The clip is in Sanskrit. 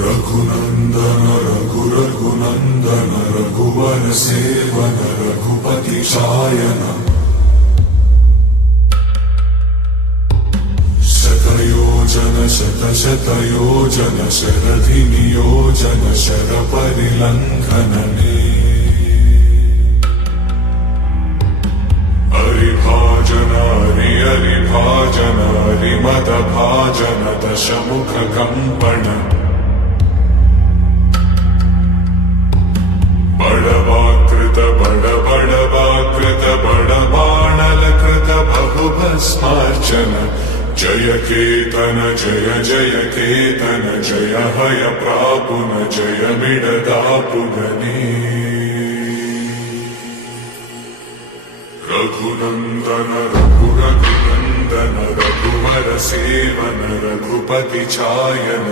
रघुनंदन रघुनंदन रघुवर सेवन रघुपति शायन शतयोजन शरधि नियोजन शर परिलंघनने हरिभाजन हरिभाजन हरिमद भाजन दशमुख कंपन बड़वाकृत बड़वाकृत बड़बाणलकृत बहुभस्मार्चन जय केतन जय केतन जय हय प्रापुन जय मिडदापुगने रघुनंदन रघुनंदन रघुवर सेवन रघुपति चायन